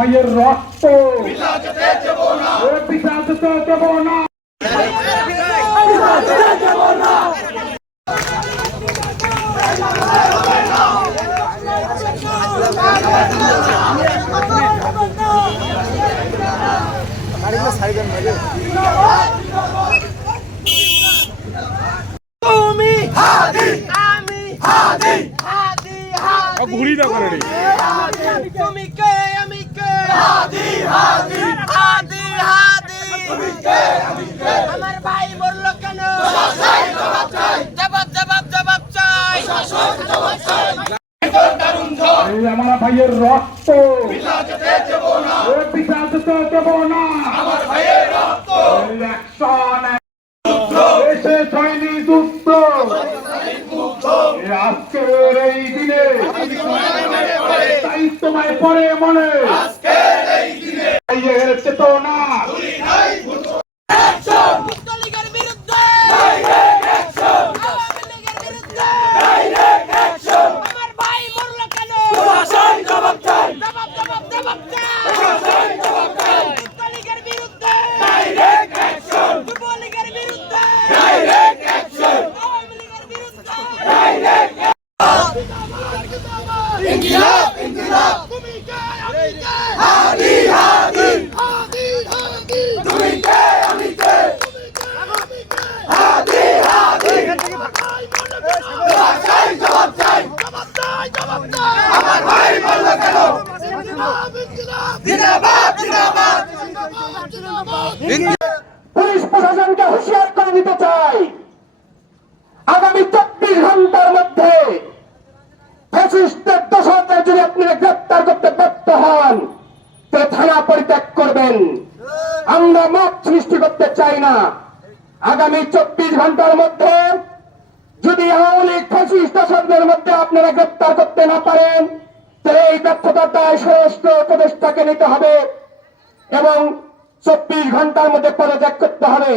ভাইয়ের রক্ত পিতা যেতে দেব না। তুমি হাদি আমি হাদি হাদি হাদি ঘুরি না করে তুমি কে আমি কে হাদি হাদি হাদি হাদি তুমি কে আমি কে আমার ভাই মরলো কেন জবাব চাই জবাব জবাব জবাব চাই জবাব চাই আমার ভাইয়ের রক্ত পিতা যেতে দেব না পিতা যেতে দেব না। আমার ভাইয়ের রক্ত অ্যাকশন এসে হয়নি যুদ্ধ আজকের এই দিনে তাই তোমায় পরে মনে ভাইয়ের চেতনা মুক্তলীগের বিরুদ্ধে ডাইরেক্ট অ্যাকশন আওয়ামী লীগের বিরুদ্ধে ডাইরেক্ট অ্যাকশন আমার ভাই মরলো কেন জবাব চাই জবাব জবাব জবাব চাই জবাব চাই মুক্তলীগের বিরুদ্ধে ডাইরেক্ট অ্যাকশন যুবলীগের বিরুদ্ধে ডাইরেক্ট অ্যাকশন আওয়ামী লীগের বিরুদ্ধে ডাইরেক্ট ইনকিলাব ইনকিলাব তুমি কে আমি কে হাদি হাদি হাদি হাদি তুমি কে আমি কে হাদি হাদি জবাব চাই জবাব চাই জবাব চাই জবাব চাই আমার ভাই বললো কেন জিন্দাবাদ জিন্দাবাদ পুলিশ প্রশাসনকে হুঁশিয়ার করে দিতে চাই, আগামী 24 ঘন্টার মধ্যে ফ্যাসিস্টের দোষরদের যদি আপনারা গ্রেপ্তার করতে ব্যর্থ হন তো থানা পরিত্যাগ করবেন। আমরা মত সৃষ্টি করতে চাই না। আগামী 24 ঘন্টার মধ্যে যদি আওয়ামী লীগ ফ্যাসিস্ট দোষরদের মধ্যে আপনারা গ্রেপ্তার করতে না পারেন তাহলে এই ব্যর্থতায় স্বরাষ্ট্র উপদেষ্টাকে নিতে হবে এবং 24 ঘন্টার মধ্যে পদত্যাগ করতে হবে।